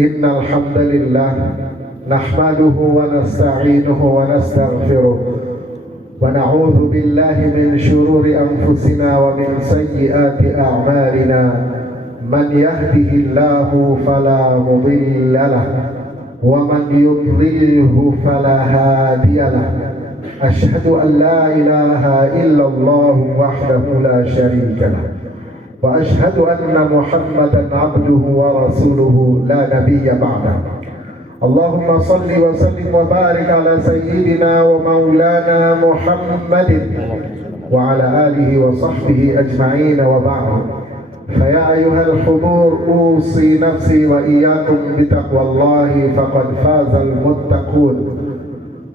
Innal hamdalillah nahmaduhu wa nasta'inuhu wa nastaghfiruh wa na'udzu billahi min shururi anfusina wa min sayyiati a'malina. Man yahdihillahu fala mudilla lahu wa man yudlilhu fala hadiya lahu. Asyhadu an la ilaha illallah wahdahu la syarika lahu wa asyhadu anna Muhammadan abduhu wa rasuluhu la nabiyya ba'dah. Allahumma salli wa sallim wa barik ala sayyidina wa maulana Muhammadin wa ala alihi wa sahbihi ajma'in wa ba'd. Faya ayyuhal hudur, usi nafsi wa iyyakum bitaqwallahi faqad fazal muttaqun.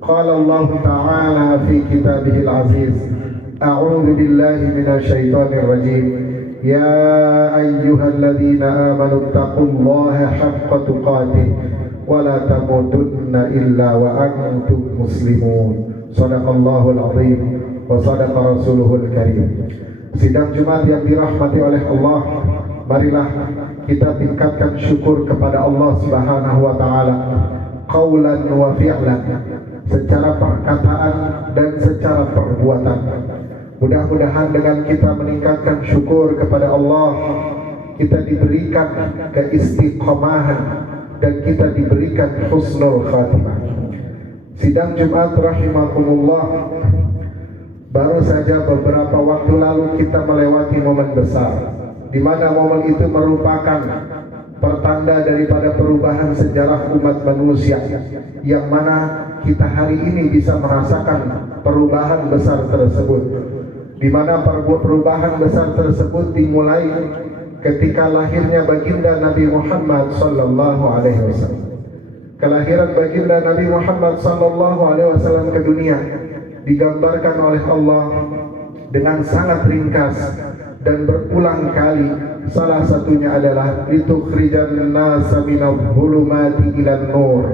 Qala Allah ta'ala fi kitabihil aziz, a'udzu billahi minasy syaithanir rajim. Ya ayyuhalladzina amanu taqullaha haqqa tuqatih wa la tamutunna illa wa antum muslimun. Shadaqallahul azim wa shadaqa rasuluhul karim. Sidang Jumat yang dirahmati oleh Allah, marilah kita tingkatkan syukur kepada Allah Subhanahu wa taala qaulan wa fi'lan, secara perkataan dan secara perbuatan. Mudah-mudahan dengan kita meningkatkan syukur kepada Allah, kita diberikan keistiqomahan dan kita diberikan husnul khatimah. Sidang Jumat rahimakumullah, baru saja beberapa waktu lalu kita melewati momen besar, di mana momen itu merupakan pertanda daripada perubahan sejarah umat manusia, yang mana kita hari ini bisa merasakan perubahan besar tersebut. Di mana perubahan besar tersebut dimulai ketika lahirnya baginda Nabi Muhammad sallallahu alaihi wasallam. Kelahiran baginda Nabi Muhammad sallallahu alaihi wasallam ke dunia digambarkan oleh Allah dengan sangat ringkas dan berulang kali. Salah satunya adalah litukhrijan nasa minadh dhulumati ilan nur,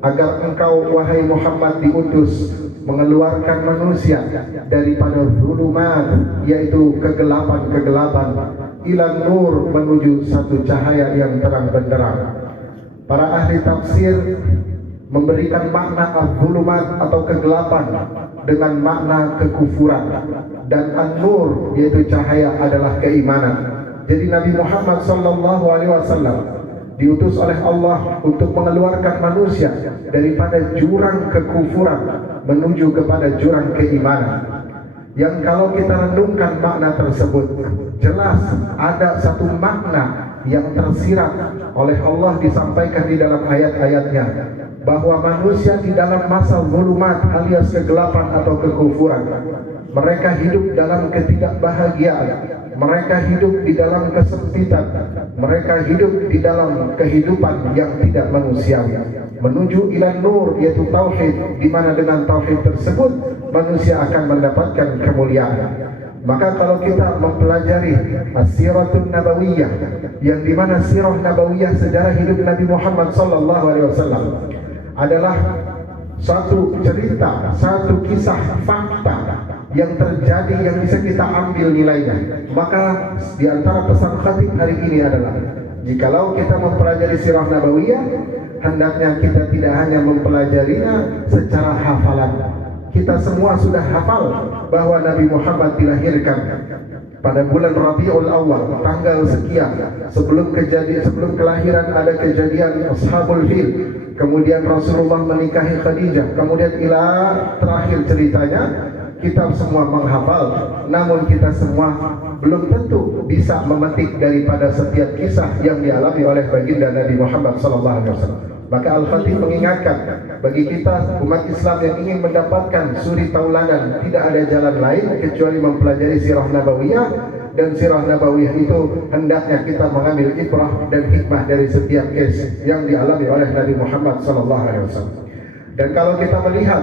agar engkau wahai Muhammad diutus mengeluarkan manusia daripada zulumat, yaitu kegelapan-kegelapan, ilan nur, menuju satu cahaya yang terang benderang. Para ahli tafsir memberikan makna az-zulumat atau kegelapan dengan makna kekufuran, dan an-nur yaitu cahaya adalah keimanan. Jadi Nabi Muhammad sallallahu alaihi wasallam diutus oleh Allah untuk mengeluarkan manusia daripada jurang kekufuran menuju kepada jurang keimanan. Yang kalau kita renungkan makna tersebut, jelas ada satu makna yang tersirat oleh Allah disampaikan di dalam ayat-ayatnya, bahwa manusia di dalam masa zulumat alias kegelapan atau kekufuran, mereka hidup dalam ketidakbahagiaan, mereka hidup di dalam kesempitan, mereka hidup di dalam kehidupan yang tidak manusiawi, menuju ilan nur yaitu tauhid, di mana dengan tauhid tersebut manusia akan mendapatkan kemuliaan. Maka kalau kita mempelajari as-siratun nabawiyah, yang di mana sirah nabawiyah sejarah hidup Nabi Muhammad sallallahu alaihi wasallam adalah satu cerita, satu kisah fakta yang terjadi yang bisa kita ambil nilainya. Maka di antara pesan khatib hari ini adalah, jikalau kita mempelajari sirah nabawiyah, hendaknya kita tidak hanya mempelajarinya secara hafalan. Kita semua sudah hafal bahwa Nabi Muhammad dilahirkan pada bulan Rabiul Awal, tanggal sekian. Sebelum kelahiran ada kejadian Ashabul Fil, kemudian Rasulullah menikahi Khadijah, kemudian ila terakhir ceritanya. Kita semua menghafal, namun kita semua belum tentu bisa memetik daripada setiap kisah yang dialami oleh baginda Nabi Muhammad SAW. Maka Al-Khatib mengingatkan bagi kita umat Islam yang ingin mendapatkan suri tauladan, tidak ada jalan lain kecuali mempelajari sirah nabawiyah, dan sirah nabawiyah itu hendaknya kita mengambil ibrah dan hikmah dari setiap kes yang dialami oleh Nabi Muhammad SAW. Dan kalau kita melihat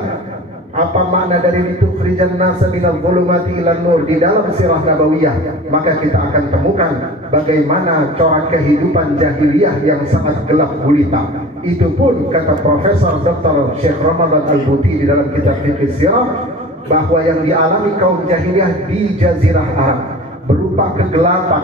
apa makna dari litukhrijan nasa minadh dhulumati ilan nur di dalam sirah nabawiyah, maka kita akan temukan bagaimana corak kehidupan jahiliyah yang sangat gelap gulita. Itu pun kata Profesor Dr. Syekh Ramadan Al-Buti di dalam kitab Fiqh Sirah, bahwa yang dialami kaum jahiliyah di Jazirah Arab berupa kegelapan,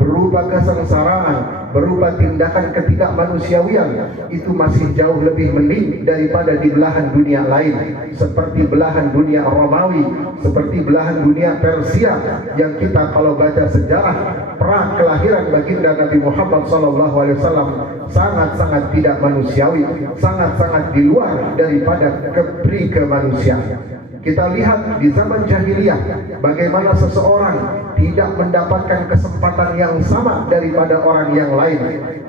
berupa kesengsaraan, berupa tindakan ketidakmanusiawian itu masih jauh lebih mending daripada di belahan dunia lain, seperti belahan dunia Romawi, seperti belahan dunia Persia, yang kita kalau baca sejarah pra kelahiran baginda Nabi Muhammad SAW sangat-sangat tidak manusiawi, sangat-sangat di luar daripada kepri kemanusiaan. Kita lihat di zaman jahiliyah bagaimana seseorang tidak mendapatkan kesempatan yang sama daripada orang yang lain.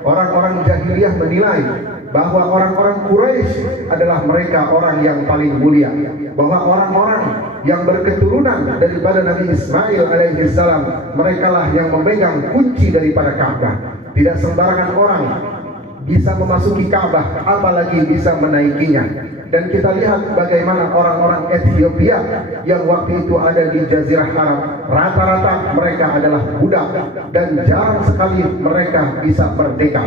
Orang-orang jahiliyah menilai bahwa orang-orang Quraisy adalah mereka orang yang paling mulia, bahwa orang-orang yang berketurunan daripada Nabi Ismail alaihissalam merekalah yang memegang kunci daripada Ka'bah. Tidak sembarangan orang bisa memasuki Ka'bah, apalagi bisa menaikinya. Dan kita lihat bagaimana orang-orang Ethiopia yang waktu itu ada di Jazirah Arab, rata-rata mereka adalah budak dan jarang sekali mereka bisa merdeka.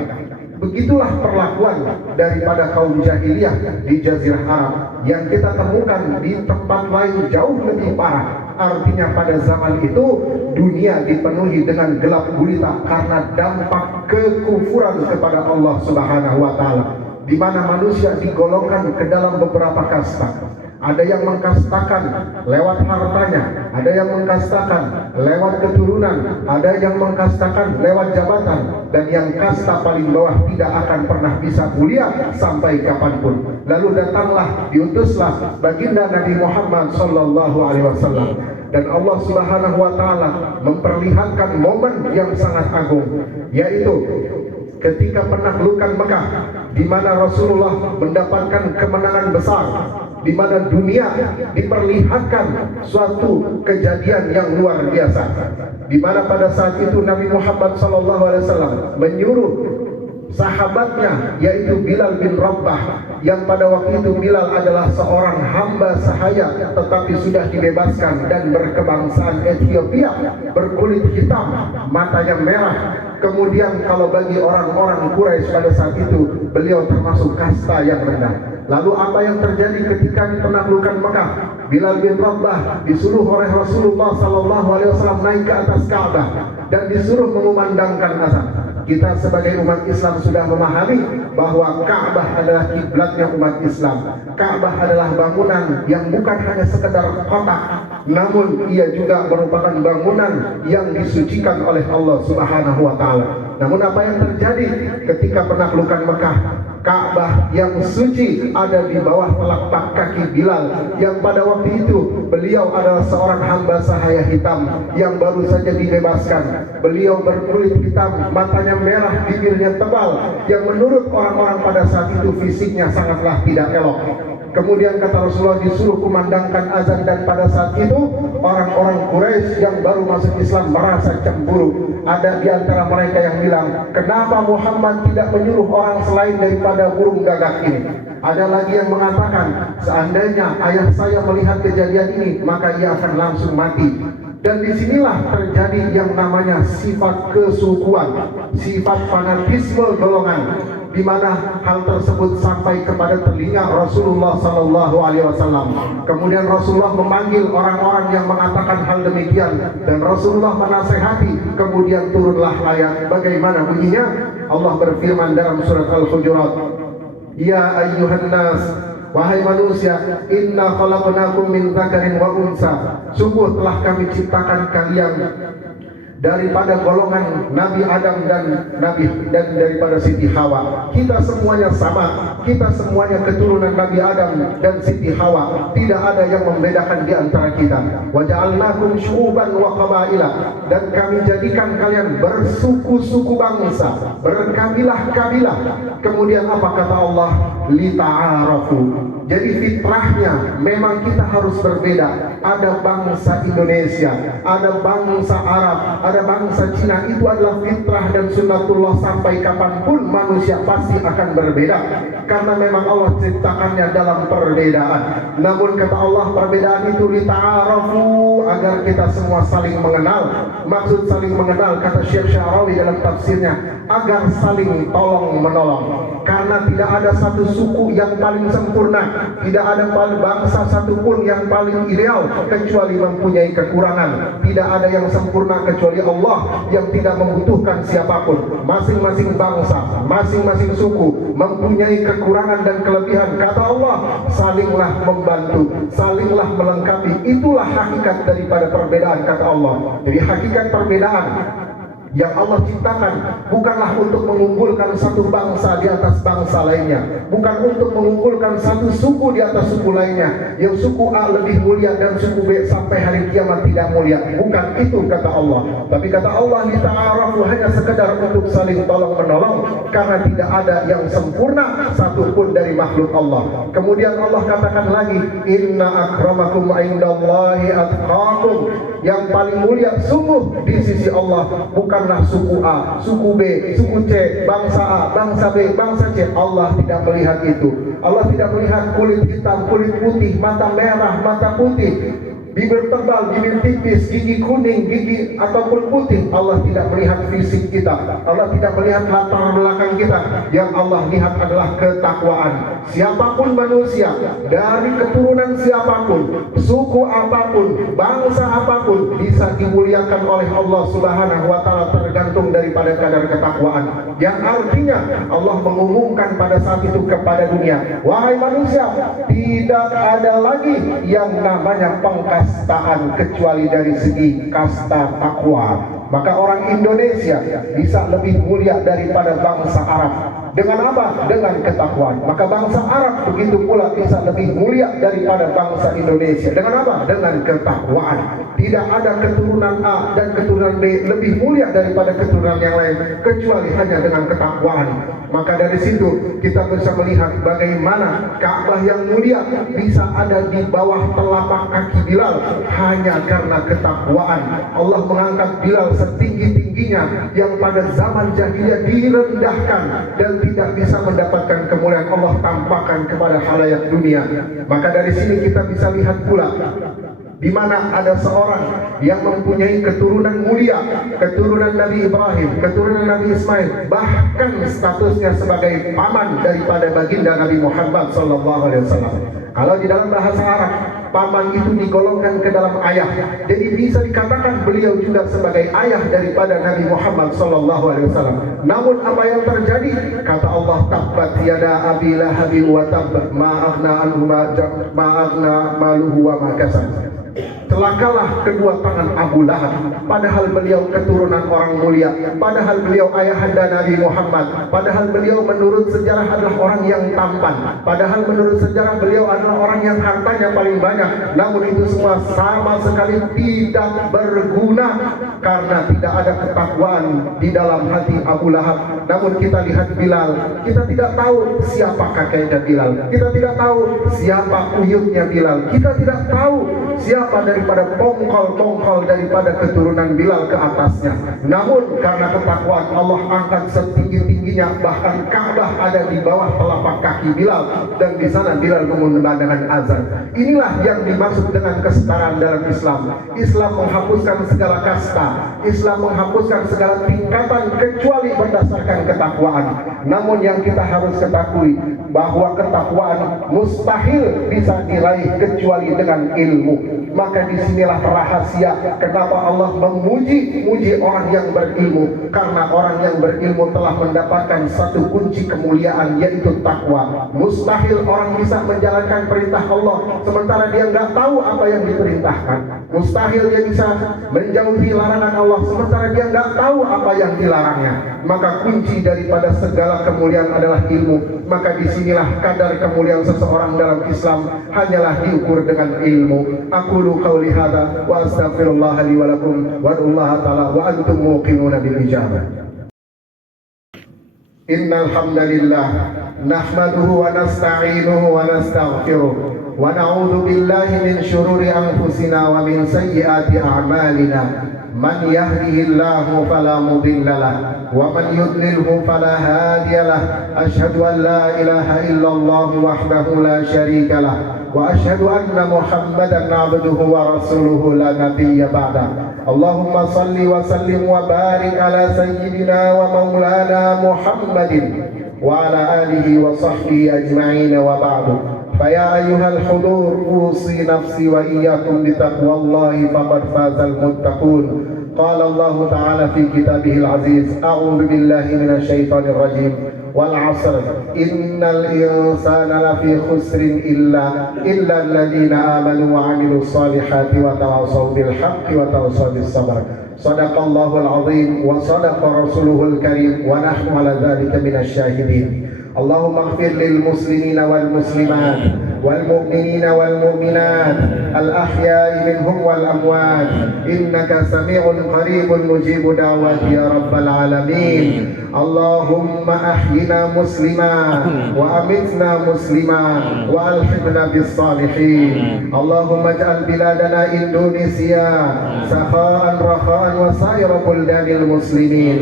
Begitulah perlakuan daripada kaum jahiliyah di Jazirah Arab yang kita temukan di tempat lain jauh lebih parah. Artinya pada zaman itu dunia dipenuhi dengan gelap gulita karena dampak kekufuran kepada Allah Subhanahu wa taala, di mana manusia digolongkan ke dalam beberapa kasta. Ada yang mengkastakan lewat hartanya, ada yang mengkastakan lewat keturunan, ada yang mengkastakan lewat jabatan, dan yang kasta paling bawah tidak akan pernah bisa mulia sampai kapanpun. Lalu datanglah, diutuslah baginda Nabi Muhammad SAW, dan Allah Subhanahu wa taala memperlihatkan momen yang sangat agung, yaitu ketika penaklukan Mekah, di mana Rasulullah mendapatkan kemenangan besar, di mana dunia diperlihatkan suatu kejadian yang luar biasa, di mana pada saat itu Nabi Muhammad SAW menyuruh sahabatnya, yaitu Bilal bin Rabah, yang pada waktu itu Bilal adalah seorang hamba sahaya tetapi sudah dibebaskan dan berkebangsaan Ethiopia, berkulit hitam, matanya merah. Kemudian kalau bagi orang-orang Quraisy pada saat itu, beliau termasuk kasta yang rendah. Lalu apa yang terjadi ketika di penaklukan Mekah? Bilal bin Rabah disuruh oleh Rasulullah SAW naik ke atas Ka'bah dan disuruh mengumandangkan azan. Kita sebagai umat Islam sudah memahami bahwa Ka'bah adalah kiblatnya umat Islam. Ka'bah adalah bangunan yang bukan hanya sekedar kotak, namun ia juga merupakan bangunan yang disucikan oleh Allah Subhanahu wa taala. Namun apa yang terjadi ketika penaklukan Mekah? Ka'bah yang suci ada di bawah telapak kaki Bilal, yang pada waktu itu beliau adalah seorang hamba sahaya hitam yang baru saja dibebaskan. Beliau berkulit hitam, matanya merah, bibirnya tebal, yang menurut orang-orang pada saat itu fisiknya sangatlah tidak elok. Kemudian kata Rasulullah disuruh kumandangkan azan, dan pada saat itu orang-orang Quraisy yang baru masuk Islam merasa cemburu. Ada di antara mereka yang bilang, kenapa Muhammad tidak menyuruh orang selain daripada burung gagak ini? Ada lagi yang mengatakan, seandainya ayah saya melihat kejadian ini, maka ia akan langsung mati. Dan disinilah terjadi yang namanya sifat kesukuan, sifat fanatisme golongan, di mana hal tersebut sampai kepada telinga Rasulullah SAW. Kemudian Rasulullah memanggil orang-orang yang mengatakan hal demikian, dan Rasulullah menasehati. Kemudian turunlah ayat. Bagaimana bunyinya? Allah berfirman dalam surat Al-Hujurat, ya ayyuhan nas, wahai manusia, inna khalaqnakum min dzakarin wa unsa, sungguh telah kami ciptakan kalian daripada golongan Nabi Adam dan daripada Siti Hawa. Kita semuanya sama, kita semuanya keturunan Nabi Adam dan Siti Hawa. Tidak ada yang membedakan di antara kita. Wa ja'alnakum syu'uban wa qabaila, dan kami jadikan kalian bersuku-suku bangsa, berkabilah-kabilah. Kemudian apa kata Allah? Lita'arafu. Jadi fitrahnya memang kita harus berbeda. Ada bangsa Indonesia, ada bangsa Arab, ada bangsa Cina. Itu adalah fitrah dan sunnatullah. Sampai kapanpun manusia pasti akan berbeda, karena memang Allah ciptakannya dalam perbedaan. Namun kata Allah, perbedaan itu lita'arafu, agar kita semua saling mengenal. Maksud saling mengenal, kata Syekh Syarawi dalam tafsirnya, agar saling tolong menolong. Karena karena tidak ada satu suku yang paling sempurna, tidak ada bangsa satupun yang paling ideal kecuali mempunyai kekurangan. Tidak ada yang sempurna kecuali Allah yang tidak membutuhkan siapapun. Masing-masing bangsa, masing-masing suku mempunyai kekurangan dan kelebihan. Kata Allah, salinglah membantu, salinglah melengkapi. Itulah hakikat daripada perbedaan, kata Allah. Jadi hakikat perbedaan yang Allah ciptakan bukanlah untuk mengunggulkan satu bangsa di atas bangsa lainnya, bukan untuk mengunggulkan satu suku di atas suku lainnya, yang suku A lebih mulia dan suku B sampai hari kiamat tidak mulia. Bukan itu kata Allah. Tapi kata Allah, lita'arafu, hanya sekedar untuk saling tolong menolong, karena tidak ada yang sempurna satupun dari makhluk Allah. Kemudian Allah katakan lagi, inna akramakum indallahi atqakum, yang paling mulia sungguh di sisi Allah bukanlah suku A, suku B, suku C, bangsa A, bangsa B, bangsa C. Allah tidak melihat itu. Allah tidak melihat kulit hitam, kulit putih, mata merah, mata putih, bibir tebal, bibir tipis, gigi kuning, gigi ataupun putih. Allah tidak melihat fisik kita, Allah tidak melihat latar belakang kita. Yang Allah lihat adalah ketakwaan. Siapapun manusia, dari keturunan siapapun, suku apapun, bangsa apapun, bisa dimuliakan oleh Allah Subhanahu wa Ta'ala tergantung daripada kadar ketakwaan. Yang artinya Allah mengumumkan pada saat itu kepada dunia, wahai manusia, tidak ada lagi yang namanya pengkastaan kecuali dari segi kasta takwa. Maka orang Indonesia bisa lebih mulia daripada bangsa Arab. Dengan apa? Dengan ketakwaan. Maka bangsa Arab begitu pula bisa lebih mulia daripada bangsa Indonesia. Dengan apa? Dengan ketakwaan. Tidak ada keturunan A dan keturunan B lebih mulia daripada keturunan yang lain kecuali hanya dengan ketakwaan. Maka dari situ kita bisa melihat bagaimana Ka'bah yang mulia bisa ada di bawah telapak kaki Bilal hanya karena ketakwaan. Allah mengangkat Bilal setinggi-tingginya yang pada zaman jahiliyah direndahkan dan tidak bisa mendapatkan kemuliaan. Allah tampakkan kepada khalayak dunia. Maka dari sini kita bisa lihat pula di mana ada seorang yang mempunyai keturunan mulia, keturunan Nabi Ibrahim, keturunan Nabi Ismail, bahkan statusnya sebagai paman daripada baginda Nabi Muhammad SAW. Kalau di dalam bahasa Arab, paman itu digolongkan ke dalam ayah. Jadi bisa dikatakan beliau juga sebagai ayah daripada Nabi Muhammad SAW. Namun apa yang terjadi? Kata Allah, tabbat yada abi lahabi wa tabb ma aghna anhu ma aghna maluhu wa ma kasab. Celakalah kedua tangan Abu Lahab, padahal beliau keturunan orang mulia, padahal beliau ayahanda Nabi Muhammad, padahal beliau menurut sejarah adalah orang yang tampan, padahal menurut sejarah beliau adalah orang yang hartanya paling banyak. Namun itu semua sama sekali tidak berguna karena tidak ada ketakwaan di dalam hati Abu Lahab. Namun kita lihat Bilal, kita tidak tahu siapa kakeknya Bilal, kita tidak tahu siapa uyutnya Bilal, kita tidak tahu siapa daripada pongkol-pongkol daripada keturunan Bilal ke atasnya. Namun karena ketakwaan Allah angkat setinggi-tingginya, bahkan Ka'bah ada di bawah telapak kaki Bilal, dan di sana Bilal mengumandangkan azan. Inilah yang dimaksud dengan kesetaraan dalam Islam. Islam menghapuskan segala kasta, Islam menghapuskan segala tingkatan kecuali berdasarkan ketakwaan. Namun yang kita harus ketahui bahwa ketakwaan mustahil bisa diraih kecuali dengan ilmu. Maka disinilah rahasia kenapa Allah memuji orang yang berilmu, karena orang yang berilmu telah mendapatkan satu kunci kemuliaan, yaitu takwa. Mustahil orang bisa menjalankan perintah Allah sementara dia nggak tahu apa yang diperintahkan. Mustahil dia bisa menjauhi larangan Allah sementara dia nggak tahu apa yang dilarangnya. Maka kunci daripada segala kemuliaan adalah ilmu. Maka disinilah kadar kemuliaan seseorang dalam Islam hanyalah diukur dengan ilmu. Aqulu qawli hadza wa astaghfirullah li wa lakum wa ad'ullaha ta'ala wa antum muqinuna bil ijabah. Innal hamdalillah nahmaduhu wa nasta'inuhu wa nastaghfiruh wa na'udzu billahi min shururi anfusina wa min sayyiati a'malina. Man yahdihillahu fala mudilla lahu wa man yudlilhu fala hadiya lahu. Asyhadu an la ilaha illallah wahdahu la syarika lahu wa asyhadu anna Muhammadan abduhu wa rasuluhu la nabiyya ba'da. Allahumma salli wa sallim wa barik ala sayyidina wa maulana Muhammadin وعلى آله وصحبه أجمعين وبعد. فيا أيها الحضور أوصي نفسي وإياكم بتقوى الله فقد فاز المتقون. قال الله تعالى في كتابه العزيز: أعوذ بالله من الشيطان الرجيم والعصر إن الإنسان لفي خسر إلا الذين آمنوا وعملوا الصالحات وتواصوا بالحق وتواصوا بالصبر. صدق الله العظيم وصدق رسوله الكريم ونحن على ذلك من الشاهدين. اللهم اغفر للمسلمين والمسلمات والمؤمنين والمؤمنات الأحياء منهم والأموات إنك سميع قريب مجيب دعوات يا رب العالمين. اللهم أحينا مسلما وأمتنا مسلما وألحقنا بالصالحين. اللهم اجعل بلادنا إندونيسيا سخاء رخاء وسائر بلدان المسلمين.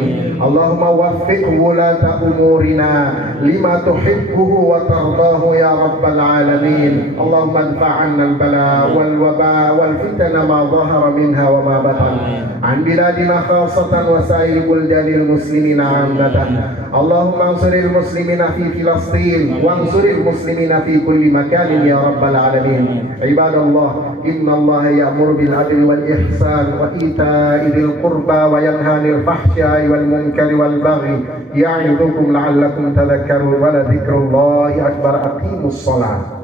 اللهم وفق ولاة أمورنا لما تحبه وترضاه يا رب العالمين. اللهم ادفع عنا البلاء والوباء والفتن ما ظهر منها وما بطن عن بلادنا خاصة وسائر بلدان المسلمين عامة. اللهم انصر المسلمين في فلسطين وانصر المسلمين في كل مكان يا رب العالمين. عباد الله، إن الله يأمر بالعدل والإحسان وإيتاء ذي القربى وينهى عن الفحشاء والمنكر والبغي يعظكم لعلكم تذكرون ولذكر الله أكبر. أقيموا الصلاة.